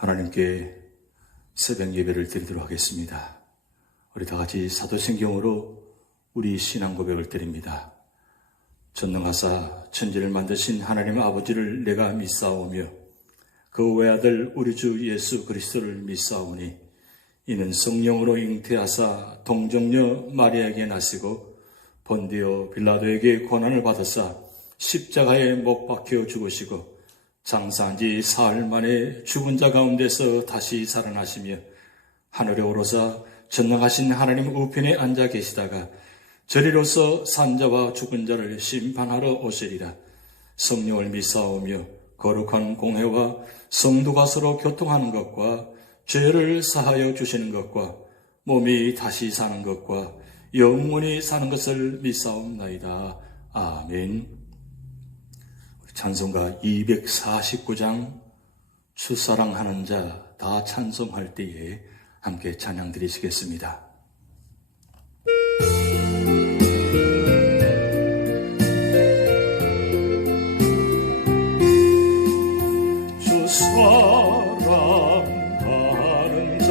하나님께 새벽 예배를 드리도록 하겠습니다. 우리 다 같이 사도신경으로 우리 신앙 고백을 드립니다. 전능하사 천지를 만드신 하나님 아버지를 내가 믿사오며 그 외아들 우리 주 예수 그리스도를 믿사오니 이는 성령으로 잉태하사 동정녀 마리아에게 나시고 본디오 빌라도에게 고난을 받으사 십자가에 못 박혀 죽으시고 장사한 지 사흘 만에 죽은 자 가운데서 다시 살아나시며 하늘에 오르사 전능하신 하나님 우편에 앉아 계시다가 저리로서 산자와 죽은 자를 심판하러 오시리라. 성령을 믿사오며 거룩한 공회와 성도가 서로 교통하는 것과 죄를 사하여 주시는 것과 몸이 다시 사는 것과 영원히 사는 것을 믿사옵나이다. 아멘. 찬송가 249장 주사랑하는 자 다 찬송할 때에 함께 찬양 드리시겠습니다. 주사랑하는 자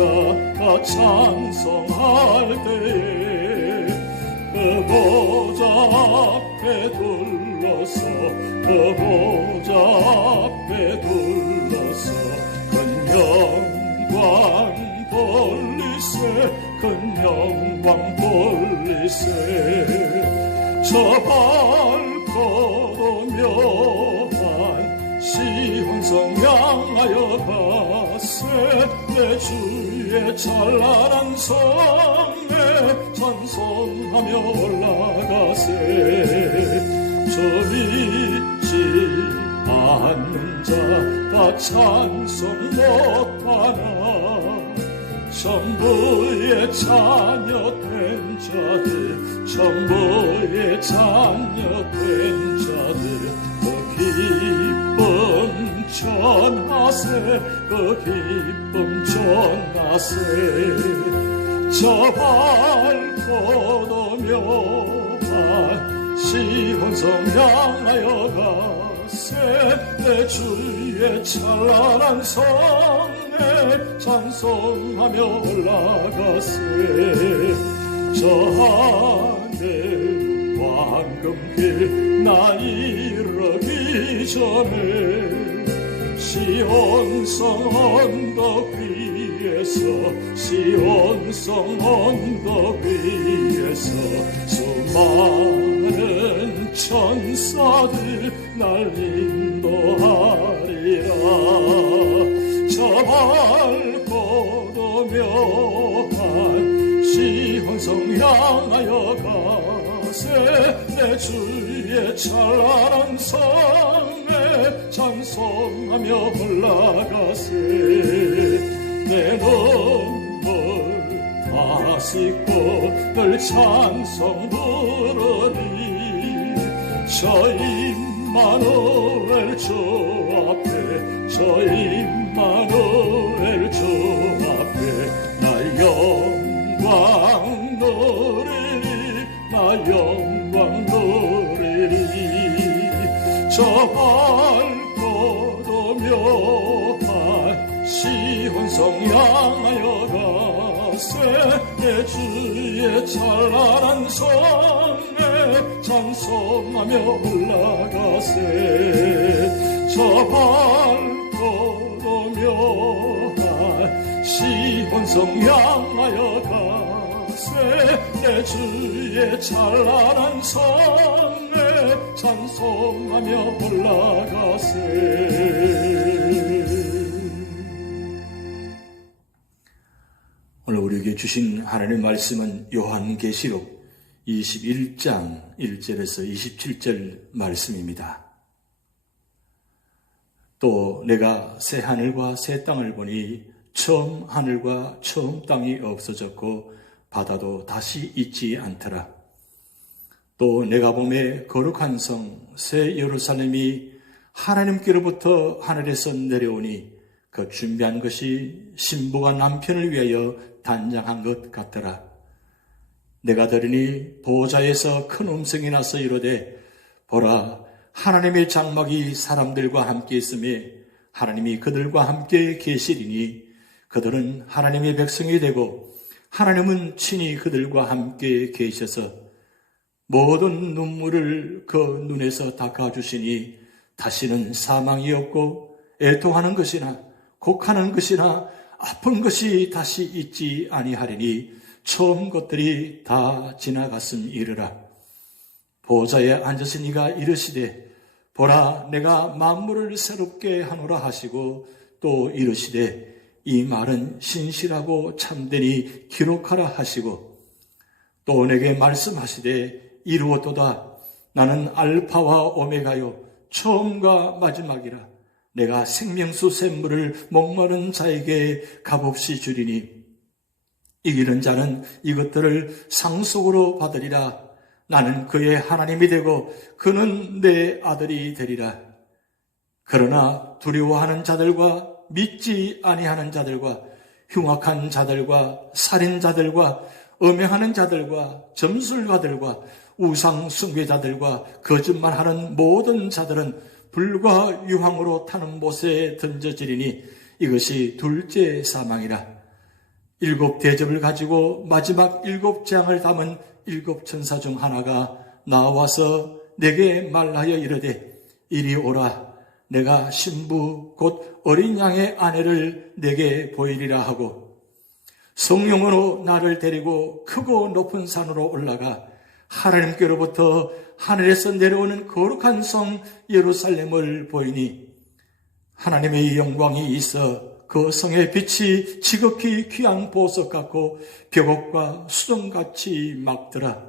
다 찬송할 때에 그 보좌 앞에 둘러서 그 보좌 앞에 둘러서 큰 영광 돌리세 큰 영광 돌리세 저 밝고 묘한 시온성 향하여 가세 내 주의 찬란한 성에 찬송하며 올라가세 저 믿지 않는 자 다 찬송 못하나 전부의 자녀 된 자들 전부의 자녀 된 자들 그 기쁨 전하세 그 기쁨 전하세 저 밝고도 묘한 시온성 향하여 가세 내 주의 찬란한 성에 찬송하며 올라가세 저 하늘 황금길 나 이르기 전에 시온성 언덕 위에서 시온성 언덕 위에서 수많은 천사들 날 인도하리라 저 밝고도 묘한 시온성 향하여 가세 내 주의 찬란한 성에 찬송하며 올라가세 내 눈물 다 씻고 늘 찬송 부르리 저 임마누엘 주 앞에 저 임마누엘 주 앞에 나 영광 누리리 나 영광 누리리 저 밝고도 묘한 시온성 향하여 가세 내 주의 찬란한 성에 찬송하며 올라가세 저 밝고도 묘한 시온성 향하여 가세 내 주의 찬란한 성에 찬송하며 올라가세 오늘 우리에게 주신 하나님의 말씀은 요한계시록 21장 1절에서 27절 말씀입니다. 또 내가 새 하늘과 새 땅을 보니 처음 하늘과 처음 땅이 없어졌고 바다도 다시 있지 않더라. 또 내가 보매 거룩한 성 새 예루살렘이 하나님께로부터 하늘에서 내려오니 그 준비한 것이 신부가 남편을 위하여 단장한 것 같더라. 내가 들으니 보좌에서 큰 음성이 나서 이르되 보라 하나님의 장막이 사람들과 함께 있음에 하나님이 그들과 함께 계시리니 그들은 하나님의 백성이 되고 하나님은 친히 그들과 함께 계셔서 모든 눈물을 그 눈에서 닦아주시니 다시는 사망이 없고 애통하는 것이나 곡하는 것이나 아픈 것이 다시 있지 아니하리니 처음 것들이 다 지나갔음이르라. 보좌에 앉으신 이가 이르시되 보라 내가 만물을 새롭게 하노라 하시고 또 이르시되 이 말은 신실하고 참되니 기록하라 하시고 또 내게 말씀하시되 이루었도다. 나는 알파와 오메가요 처음과 마지막이라. 내가 생명수 샘물을 목마른 자에게 값없이 주리니 이기는 자는 이것들을 상속으로 받으리라. 나는 그의 하나님이 되고 그는 내 아들이 되리라. 그러나 두려워하는 자들과 믿지 아니하는 자들과 흉악한 자들과 살인자들과 음행하는 자들과 점술가들과 우상 숭배자들과 거짓말하는 모든 자들은 불과 유황으로 타는 못에 던져지리니 이것이 둘째 사망이라. 7 대접을 가지고 마지막 7 재앙을 담은 7 천사 중 하나가 나와서 내게 말하여 이르되 이리 오라. 내가 신부 곧 어린 양의 아내를 내게 보이리라 하고 성령으로 나를 데리고 크고 높은 산으로 올라가 하나님께로부터 하늘에서 내려오는 거룩한 성 예루살렘을 보이니 하나님의 영광이 있어 그 성의 빛이 지극히 귀한 보석 같고 벽옥과 수정같이 막더라.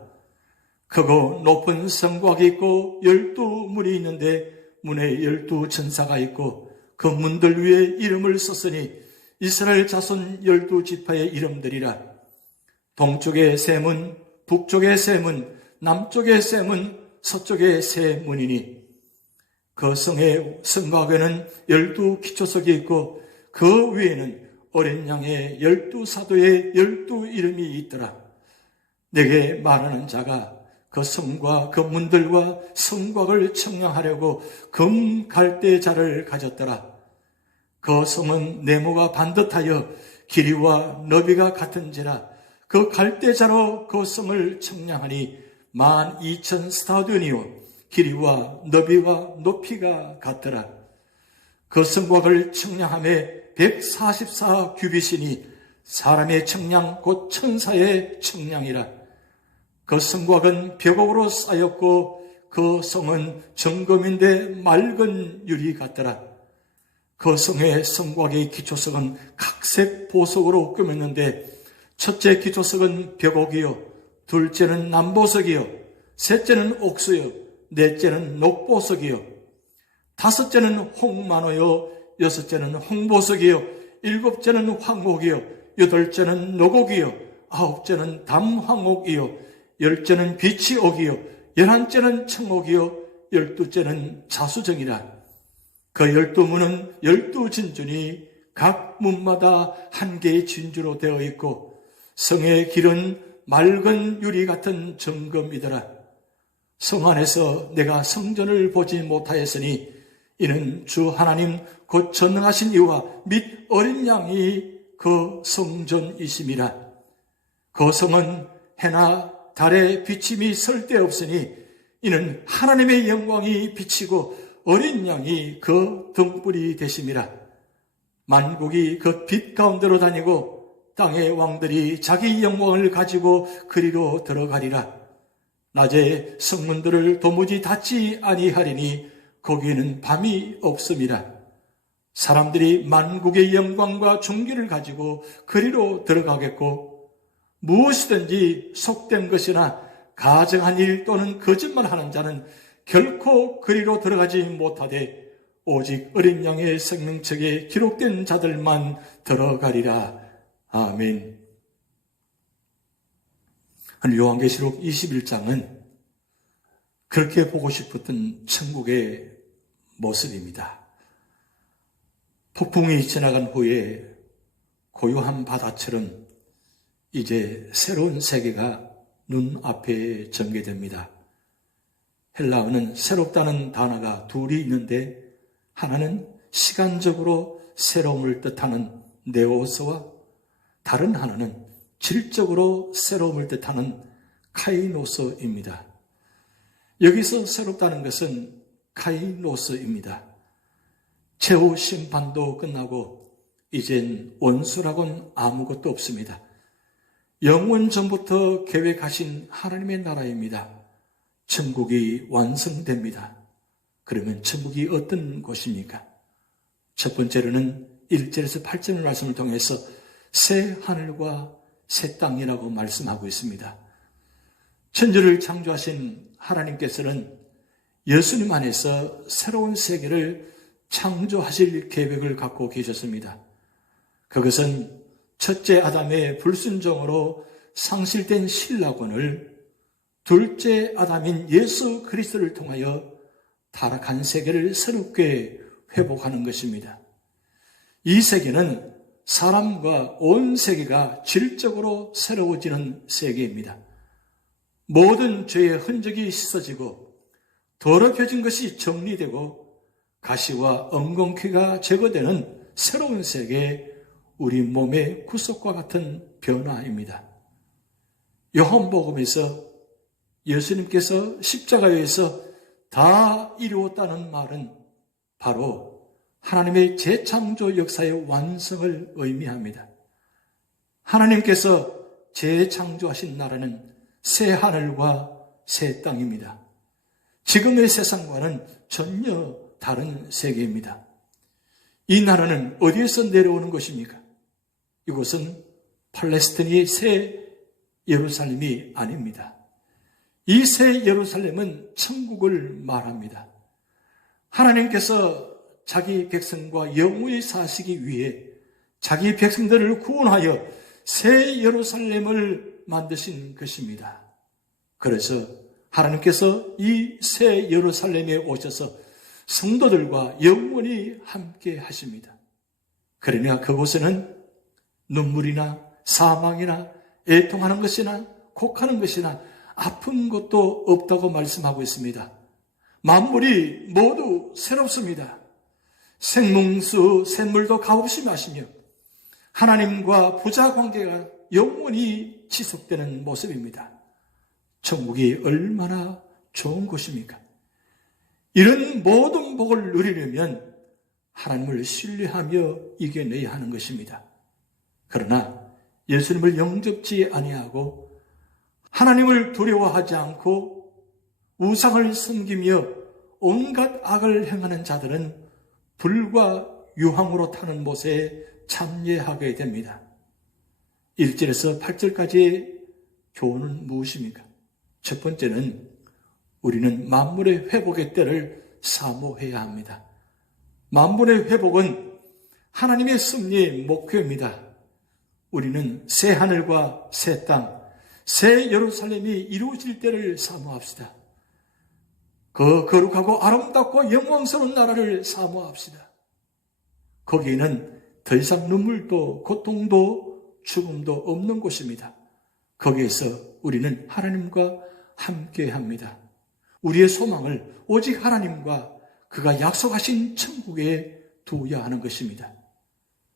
크고 높은 성곽이 있고 12문이 있는데 문에 12 천사가 있고 그 문들 위에 이름을 썼으니 이스라엘 자손 12지파의 이름들이라. 동쪽의 세 문, 북쪽의 세 문, 남쪽의 세 문, 서쪽의 세 문이니 그 성의 성곽에는 12 기초석이 있고 그 위에는 어린 양의 12 사도의 12 이름이 있더라. 내게 말하는 자가 그 성과 그 문들과 성곽을 청량하려고 금 갈대자를 가졌더라. 그 성은 네모가 반듯하여 길이와 너비가 같은지라. 그 갈대자로 그 성을 청량하니 12,000 스타디온이요 길이와 너비와 높이가 같더라. 그 성곽을 청량함에 144 규빗이니 사람의 청량 곧 천사의 청량이라. 그 성곽은 벽옥으로 쌓였고 그 성은 정금인데 맑은 유리 같더라. 그 성의 성곽의 기초석은 각색 보석으로 꾸몄는데 첫째 기초석은 벽옥이요 둘째는 남보석이요 셋째는 옥수요 넷째는 녹보석이요 다섯째는 홍만호요 여섯째는 홍보석이요 일곱째는 황옥이요 여덟째는 노곡이요 아홉째는 담황옥이요 10째는 비치옥이요 11째는 청옥이요 12째는 자수정이라. 그 12문은 12진주니 각 문마다 한 개의 진주로 되어 있고 성의 길은 맑은 유리 같은 정금이더라. 성 안에서 내가 성전을 보지 못하였으니 이는 주 하나님 곧 전능하신 이와 및 어린 양이 그 성전이심이라. 그 성은 해나 달의 비침이 쓸데없으니 이는 하나님의 영광이 비치고 어린 양이 그 등불이 되심이라. 만국이 그 빛 가운데로 다니고 땅의 왕들이 자기 영광을 가지고 그리로 들어가리라. 낮에 성문들을 도무지 닫지 아니하리니 거기에는 밤이 없음이라. 사람들이 만국의 영광과 존귀를 가지고 그리로 들어가겠고 무엇이든지 속된 것이나 가증한 일 또는 거짓말하는 자는 결코 그리로 들어가지 못하되 오직 어린 양의 생명책에 기록된 자들만 들어가리라. 아멘. 요한계시록 21장은 그렇게 보고 싶었던 천국의 모습입니다. 폭풍이 지나간 후에 고요한 바다처럼 이제 새로운 세계가 눈앞에 전개됩니다. 헬라어는 새롭다는 단어가 둘이 있는데 하나는 시간적으로 새로움을 뜻하는 네오스와 다른 하나는 질적으로 새로움을 뜻하는 카이노스입니다. 여기서 새롭다는 것은 카이노스입니다. 최후 심판도 끝나고 이젠 원수라고는 아무것도 없습니다. 영원 전부터 계획하신 하나님의 나라입니다. 천국이 완성됩니다. 그러면 천국이 어떤 곳입니까? 첫 번째로는 1절에서 8절의 말씀을 통해서 새 하늘과 새 땅이라고 말씀하고 있습니다. 천지를 창조하신 하나님께서는 예수님 안에서 새로운 세계를 창조하실 계획을 갖고 계셨습니다. 그것은 첫째 아담의 불순종으로 상실된 신라권을 둘째 아담인 예수 그리스도를 통하여 타락한 세계를 새롭게 회복하는 것입니다. 이 세계는 사람과 온 세계가 질적으로 새로워지는 세계입니다. 모든 죄의 흔적이 씻어지고 더럽혀진 것이 정리되고 가시와 엉겅퀴가 제거되는 새로운 세계, 우리 몸의 구속과 같은 변화입니다. 요한복음에서 예수님께서 십자가에서 다 이루었다는 말은 바로 하나님의 재창조 역사의 완성을 의미합니다. 하나님께서 재창조하신 나라는 새 하늘과 새 땅입니다. 지금의 세상과는 전혀 다른 세계입니다. 이 나라는 어디에서 내려오는 것입니까? 이곳은 팔레스틴의 새 예루살렘이 아닙니다. 이 새 예루살렘은 천국을 말합니다. 하나님께서 자기 백성과 영원히 사시기 위해 자기 백성들을 구원하여 새 예루살렘을 만드신 것입니다. 그래서 하나님께서 이 새 예루살렘에 오셔서 성도들과 영원히 함께 하십니다. 그러나 그곳에는 눈물이나 사망이나 애통하는 것이나 곡하는 것이나 아픈 것도 없다고 말씀하고 있습니다. 만물이 모두 새롭습니다. 생명수 샘물도 값없이 마시며 하나님과 부자 관계가 영원히 지속되는 모습입니다. 천국이 얼마나 좋은 곳입니까? 이런 모든 복을 누리려면 하나님을 신뢰하며 이겨내야 하는 것입니다. 그러나 예수님을 영접지 아니하고 하나님을 두려워하지 않고 우상을 섬기며 온갖 악을 행하는 자들은 불과 유황으로 타는 못에 참여하게 됩니다. 1절에서 8절까지의 교훈은 무엇입니까? 첫 번째는 우리는 만물의 회복의 때를 사모해야 합니다. 만물의 회복은 하나님의 승리의 목표입니다. 우리는 새 하늘과 새 땅, 새 예루살렘이 이루어질 때를 사모합시다. 그 거룩하고 아름답고 영광스러운 나라를 사모합시다. 거기에는 더 이상 눈물도 고통도 죽음도 없는 곳입니다. 거기에서 우리는 하나님과 함께합니다. 우리의 소망을 오직 하나님과 그가 약속하신 천국에 두어야 하는 것입니다.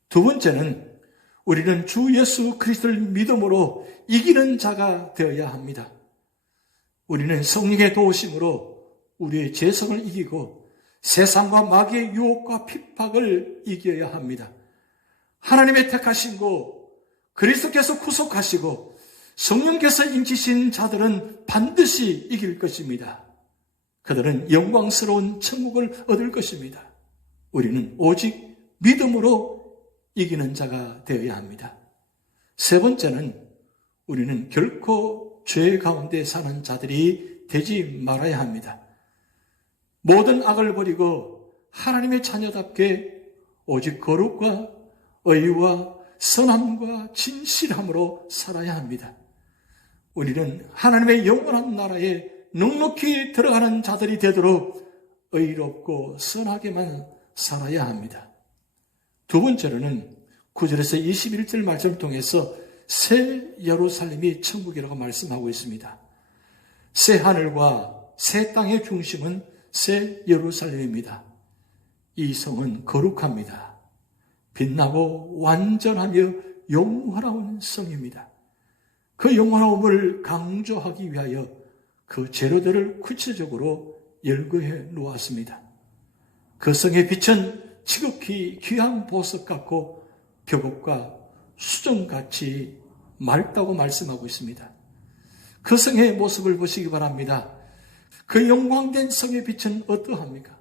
두 번째는 우리는 주 예수 그리스도를 믿음으로 이기는 자가 되어야 합니다. 우리는 성령의 도우심으로 우리의 죄성을 이기고 세상과 마귀의 유혹과 핍박을 이겨야 합니다. 하나님의 택하시고 그리스도께서 구속하시고 성령께서 인치신 자들은 반드시 이길 것입니다. 그들은 영광스러운 천국을 얻을 것입니다. 우리는 오직 믿음으로 이기는 자가 되어야 합니다. 세 번째는 우리는 결코 죄 가운데 사는 자들이 되지 말아야 합니다. 모든 악을 버리고 하나님의 자녀답게 오직 거룩과 의와 선함과 진실함으로 살아야 합니다. 우리는 하나님의 영원한 나라에 넉넉히 들어가는 자들이 되도록 의롭고 선하게만 살아야 합니다. 두 번째로는 9절에서 21절 말씀을 통해서 새 예루살렘이 천국이라고 말씀하고 있습니다. 새 하늘과 새 땅의 중심은 새 예루살렘입니다. 이 성은 거룩합니다. 빛나고 완전하며 영화로운 성입니다. 그 영화로움을 강조하기 위하여 그 재료들을 구체적으로 열거해 놓았습니다. 그 성의 빛은 지극히 귀한 보석 같고 벽옥과 수정같이 맑다고 말씀하고 있습니다. 그 성의 모습을 보시기 바랍니다. 그 영광된 성의 빛은 어떠합니까?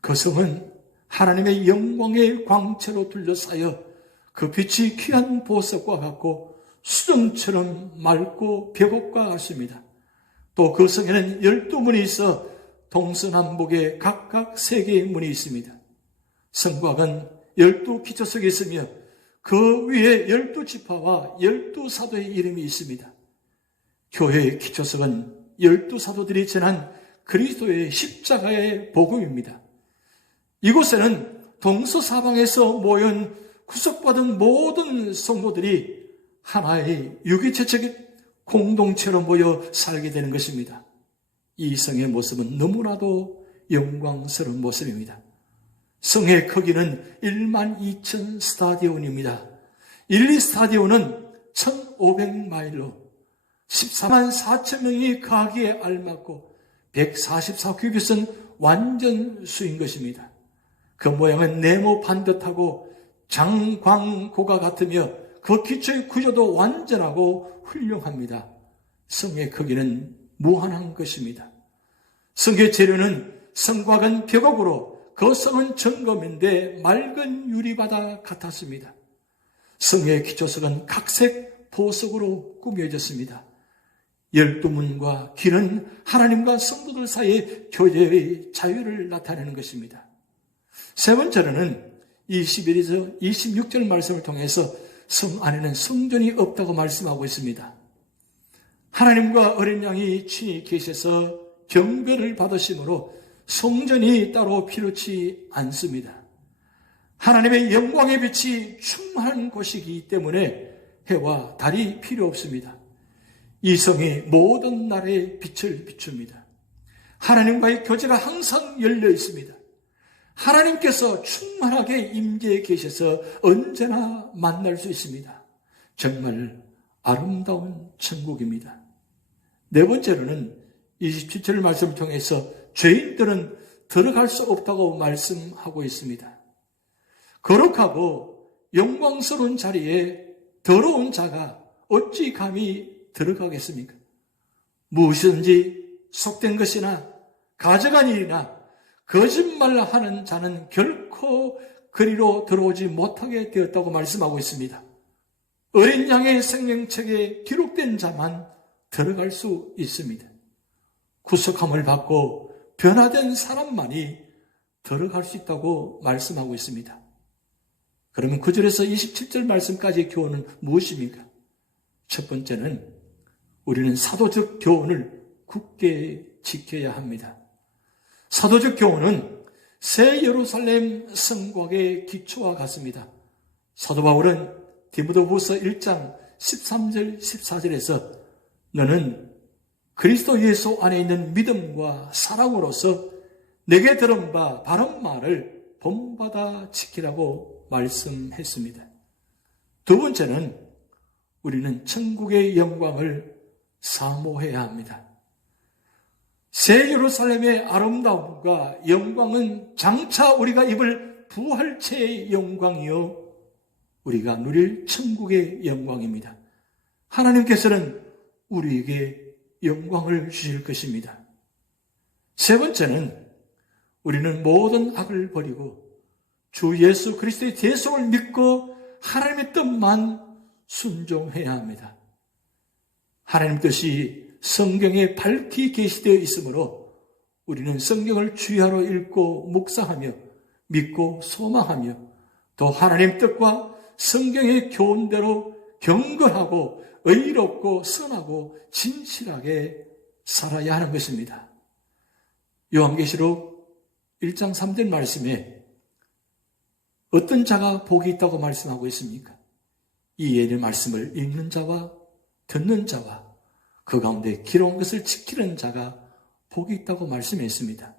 그 성은 하나님의 영광의 광채로 둘러싸여 그 빛이 귀한 보석과 같고 수정처럼 맑고 벽옥과 같습니다. 또 그 성에는 12문이 있어 동서남북에 각각 3개의 문이 있습니다. 성곽은 12기초석이 있으며 그 위에 12지파와 12사도의 이름이 있습니다. 교회의 기초석은 12사도들이 전한 그리스도의 십자가의 복음입니다. 이곳에는 동서사방에서 모인 구속받은 모든 성도들이 하나의 유기체적 공동체로 모여 살게 되는 것입니다. 이 성의 모습은 너무나도 영광스러운 모습입니다. 성의 크기는 12,000 스타디온입니다. 1,2스타디온은 1,500마일로 14만 4천 명이 가기에 알맞고 144큐빗은 완전 수인 것입니다. 그 모양은 네모 반듯하고 장광고가 같으며 그 기초의 구조도 완전하고 훌륭합니다. 성의 크기는 무한한 것입니다. 성의 재료는 성곽은 벽옥으로 그 성은 정금인데 맑은 유리바다 같았습니다. 성의 기초석은 각색 보석으로 꾸며졌습니다. 12문과 길은 하나님과 성도들 사이의 교제의 자유를 나타내는 것입니다. 세 번째로는 21에서 26절 말씀을 통해서 성 안에는 성전이 없다고 말씀하고 있습니다. 하나님과 어린 양이 친히 계셔서 경배를 받으심으로 성전이 따로 필요치 않습니다. 하나님의 영광의 빛이 충만한 곳이기 때문에 해와 달이 필요 없습니다. 이 성이 모든 날의 빛을 비춥니다. 하나님과의 교제가 항상 열려 있습니다. 하나님께서 충만하게 임재해 계셔서 언제나 만날 수 있습니다. 정말 아름다운 천국입니다. 네 번째로는 27절 말씀을 통해서 죄인들은 들어갈 수 없다고 말씀하고 있습니다. 거룩하고 영광스러운 자리에 더러운 자가 어찌 감히 들어가겠습니까? 무엇이든지 속된 것이나 가져간 일이나 거짓말하는 자는 결코 그리로 들어오지 못하게 되었다고 말씀하고 있습니다. 어린 양의 생명책에 기록된 자만 들어갈 수 있습니다. 구속함을 받고 변화된 사람만이 들어갈 수 있다고 말씀하고 있습니다. 그러면 9절에서 27절 말씀까지의 교훈은 무엇입니까? 첫 번째는 우리는 사도적 교훈을 굳게 지켜야 합니다. 사도적 교훈은 새 예루살렘 성곽의 기초와 같습니다. 사도 바울은 디모데후서 1장 13절 14절에서 너는 그리스도 예수 안에 있는 믿음과 사랑으로서 내게 들은 바 바른 말을 본받아 지키라고 말씀했습니다. 두 번째는 우리는 천국의 영광을 사모해야 합니다. 새 예루살렘의 아름다움과 영광은 장차 우리가 입을 부활체의 영광이요 우리가 누릴 천국의 영광입니다. 하나님께서는 우리에게 영광을 주실 것입니다. 세 번째는 우리는 모든 악을 버리고 주 예수 그리스도의 대속을 믿고 하나님의 뜻만 순종해야 합니다. 하나님 뜻이 성경에 밝히 계시되어 있으므로 우리는 성경을 주야로 읽고 묵상하며 믿고 소망하며 또 하나님 뜻과 성경의 교훈대로 경건하고 의롭고 선하고 진실하게 살아야 하는 것입니다. 요한계시록 1장 3절 말씀에 어떤 자가 복이 있다고 말씀하고 있습니까? 이 예의 말씀을 읽는 자와 듣는 자와 그 가운데 기록한 것을 지키는 자가 복이 있다고 말씀했습니다.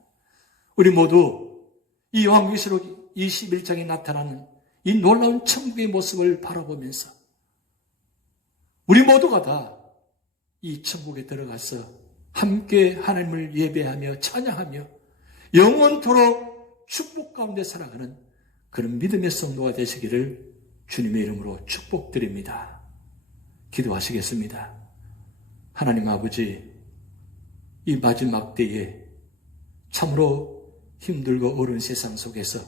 우리 모두 이 요한계시록 21장에 나타나는 이 놀라운 천국의 모습을 바라보면서 우리 모두가 다 이 천국에 들어가서 함께 하나님을 예배하며 찬양하며 영원토록 축복 가운데 살아가는 그런 믿음의 성도가 되시기를 주님의 이름으로 축복드립니다. 기도하시겠습니다. 하나님 아버지, 이 마지막 때에 참으로 힘들고 어려운 세상 속에서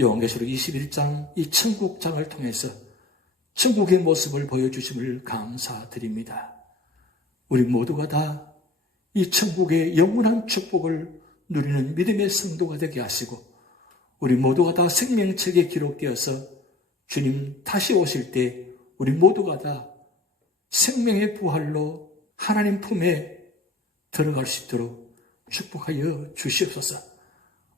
요한계시록 21장 이 천국장을 통해서 천국의 모습을 보여주심을 감사드립니다. 우리 모두가 다 이 천국의 영원한 축복을 누리는 믿음의 성도가 되게 하시고 우리 모두가 다 생명책에 기록되어서 주님 다시 오실 때 우리 모두가 다 생명의 부활로 하나님 품에 들어갈 수 있도록 축복하여 주시옵소서.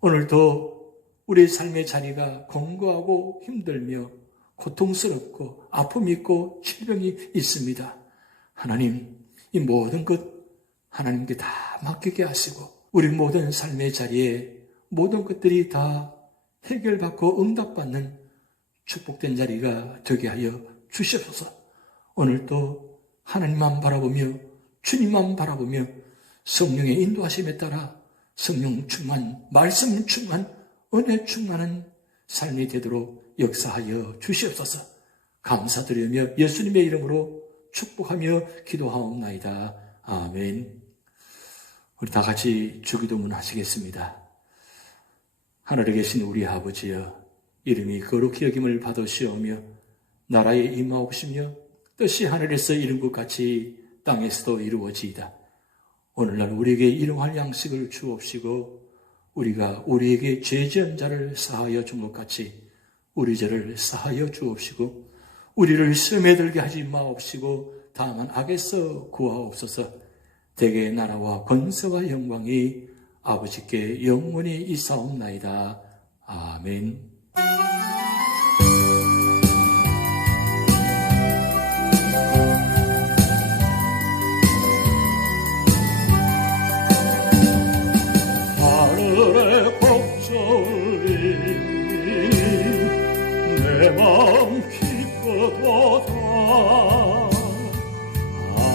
오늘도 우리의 삶의 자리가 공고하고 힘들며 고통스럽고 아픔이 있고 질병이 있습니다. 하나님, 이 모든 것 하나님께 다 맡기게 하시고 우리 모든 삶의 자리에 모든 것들이 다 해결받고 응답받는 축복된 자리가 되게 하여 주시옵소서. 오늘도 하나님만 바라보며 주님만 바라보며 성령의 인도하심에 따라 성령 충만, 말씀 충만, 은혜 충만한 삶이 되도록 역사하여 주시옵소서. 감사드리며 예수님의 이름으로 축복하며 기도하옵나이다. 아멘. 우리 다 같이 주기도문 하시겠습니다. 하늘에 계신 우리 아버지여, 이름이 거룩히 여김을 받으시오며 나라에 임하옵시며 뜻이 하늘에서 이룬 것 같이 땅에서도 이루어지이다. 오늘날 우리에게 일용할 양식을 주옵시고 우리가 우리에게 죄 지은 자를 사하여 준 것 같이 우리 죄를 사하여 주옵시고 우리를 시험에 들게 하지 마옵시고 다만 악에서 구하옵소서. 대개의 나라와 권세와 영광이 아버지께 영원히 있사옵나이다. 아멘. 하늘의 곡절이 내 마음 기쁘도다.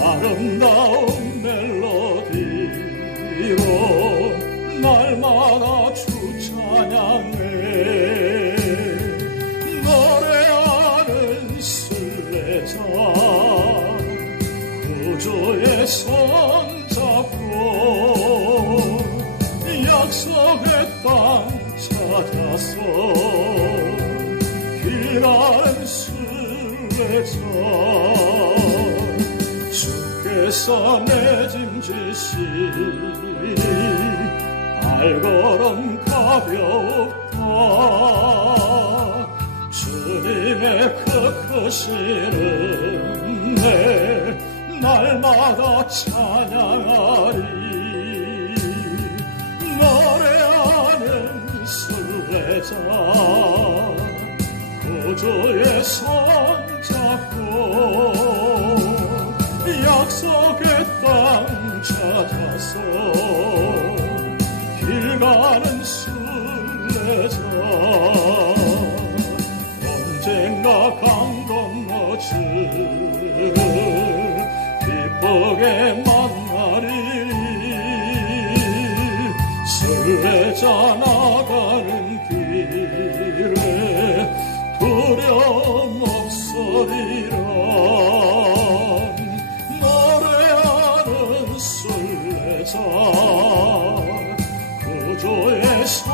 아름다운 멜로디로 날마다 주 찬양해. 노래하는 순례자 구주의 손 잡고 약속의 땅 찾아서 길 가는 순례자 주께서 내 짐지시니 발걸음 가볍다. 주님의 그 크신 은혜 날마다 찬양하리. 노래하는 순례자 구주의 손 잡고 약속의 땅 찾아서 길 가는 순례자 언젠가 강 건너 주를 기쁘게 만나리니. 순례자 나가는 길에 두려움 없으리라. 구주의 손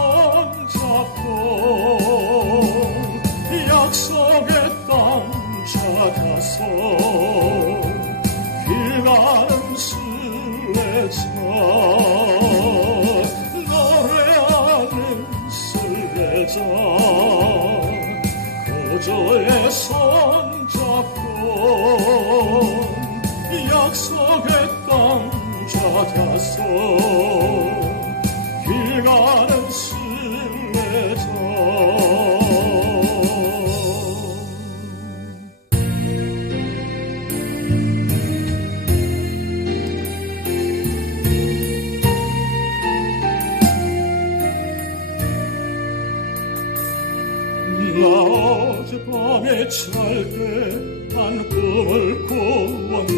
잡고 약속의 땅 찾아서 길 가는 순례자. 노래하는 순례자 구주의 손 잡고 약속의 땅 찾아서 길 가는 순례자. 나 어젯밤에 잘때 한 꿈을 꾸었네.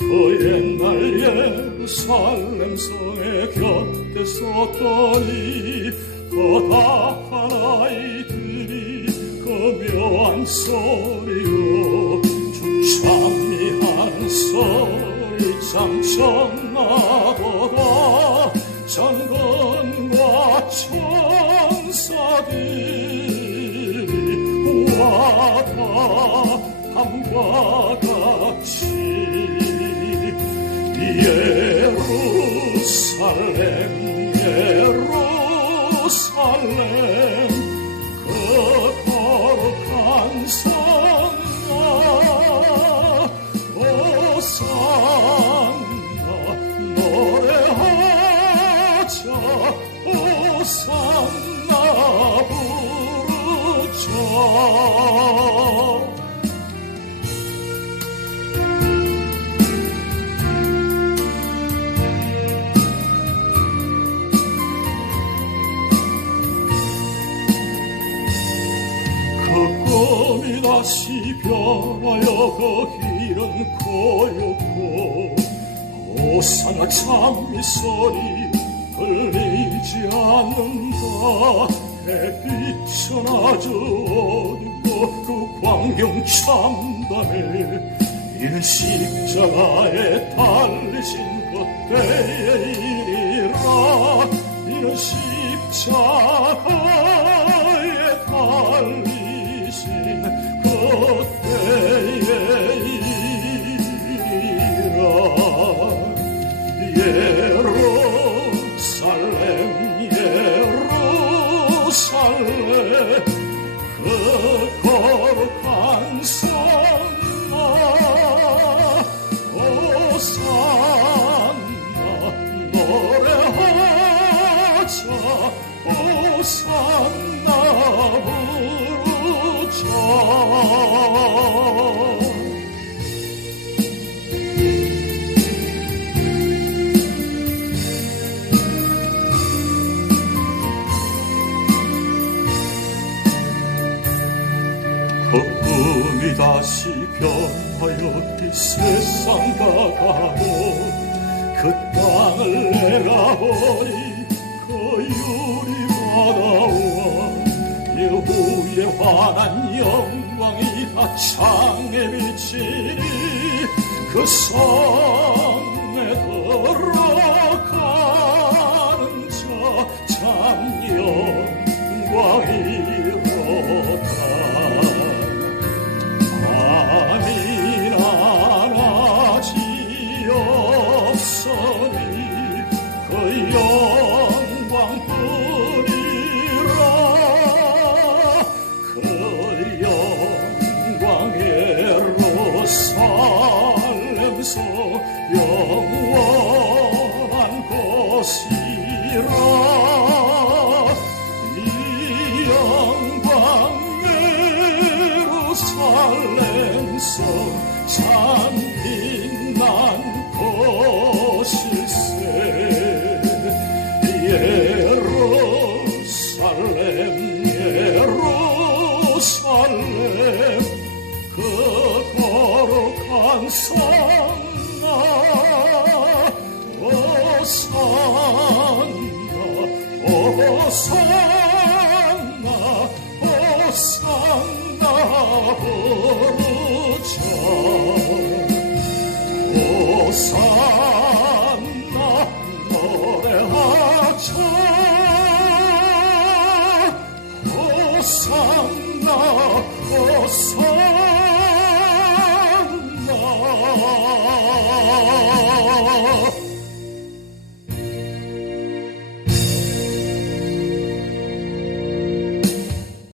그 옛날 예루살렘 성의 곁에 섰더니 허다한 아이들이 그 묘한 소리로 주창미하는 소리 참 좋나보다. 전근과 천사들이 와다 함과 같이 예루살렘 예루살렘 그 거룩한 성아 호산나 노래하자 호산나 부르자. 꿈이 다시 변하여 그 길은 고요고 호산나 찬미 소리 들리지 않는다. 햇빛은 아주 어둡고 그 광경 참담해. 이는 십자가에 달리신 그때의 일이라. 이는 십자가에 달리신 그때의 일이라. 예루살렘 예루살렘 그 거룩한 성아 호산나 노래하자 호산나 부르자. 그 꿈이 다시 변하여 이 세상 가가고 그 땅을 내가 보니 그 유리바다와 여호의 환한 영광이 다 창에 비치니 그 성에 들어가는 자 참 영광이로다. 그 영광뿐이라. 그 영광에로살렘서 영원한 곳이라. 이 영광에로살렘서 참 빛난 곳일세. 예루살렘 예루살렘 그 거룩한 성아 호산나 호산나 호산나 부르자. 호산나 노래하자 호산나 호산나